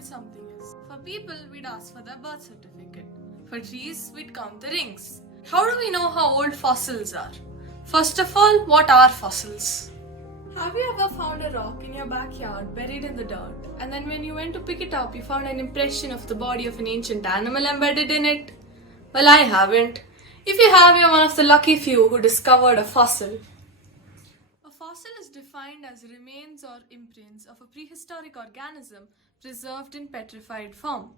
old something is. For people, we'd ask for their birth certificate. For trees, we'd count the rings. How do we know how old fossils are? First of all, what are fossils? Have you ever found a rock in your backyard buried in the dirt, and then when you went to pick it up, you found an impression of the body of an ancient animal embedded in it? Well, I haven't. If you have, you're one of the lucky few who discovered a fossil. A fossil is defined as remains or imprints of a prehistoric organism preserved in petrified form.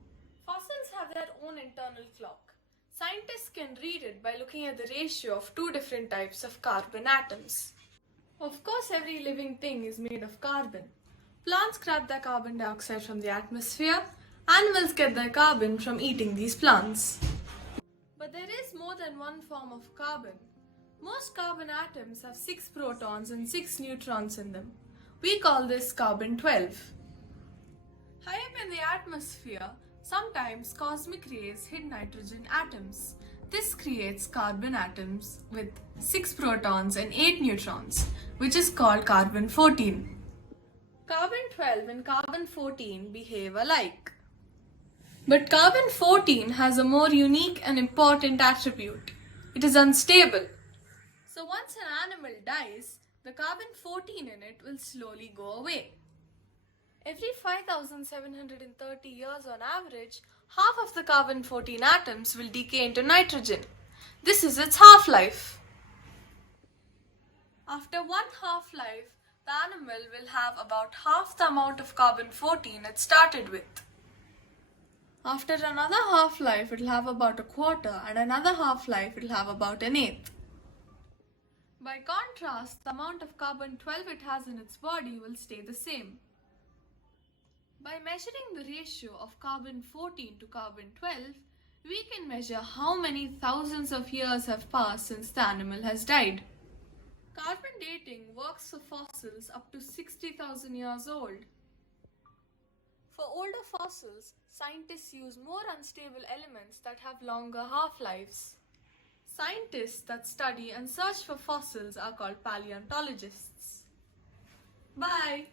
Fossils have their own internal clock. Scientists can read it by looking at the ratio of two different types of carbon atoms. Of course, every living thing is made of carbon. Plants grab their carbon dioxide from the atmosphere. Animals get their carbon from eating these plants. But there is more than one form of carbon. Most carbon atoms have 6 protons and 6 neutrons in them. We call this carbon-12. High up in the atmosphere, sometimes cosmic rays hit nitrogen atoms. This creates carbon atoms with 6 protons and 8 neutrons, which is called carbon-14. Carbon-12 and carbon-14 behave alike. But carbon-14 has a more unique and important attribute. It is unstable. So once an animal dies, the carbon-14 in it will slowly go away. Every 5,730 years on average, half of the carbon-14 atoms will decay into nitrogen. This is its half-life. After one half-life, the animal will have about half the amount of carbon-14 it started with. After another half-life, it will have about a quarter, and another half-life, it will have about an eighth. By contrast, the amount of carbon-12 it has in its body will stay the same. By measuring the ratio of carbon-14 to carbon-12, we can measure how many thousands of years have passed since the animal has died. Carbon dating works for fossils up to 60,000 years old. For older fossils, scientists use more unstable elements that have longer half-lives. Scientists that study and search for fossils are called paleontologists. Bye!